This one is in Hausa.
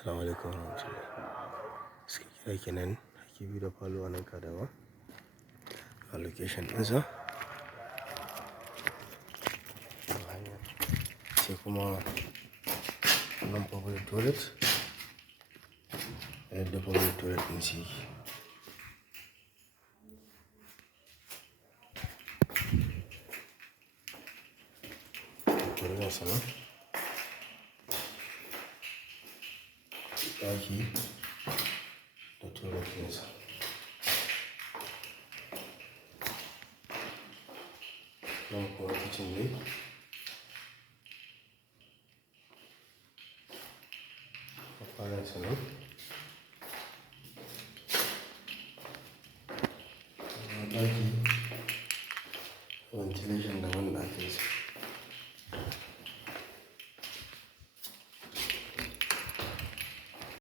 Assalamu alaikum warahmatullahi. Suke kira kenan ake bi da falo a nan Kadawa. A location ɗinsa. Sai kuma nan public toilet. Yadda public toilet ɗin shi yake. Toilet sama. Ɗaki da toilet ɗinsa. Nan kuma kitchen ne. Falon sa nan.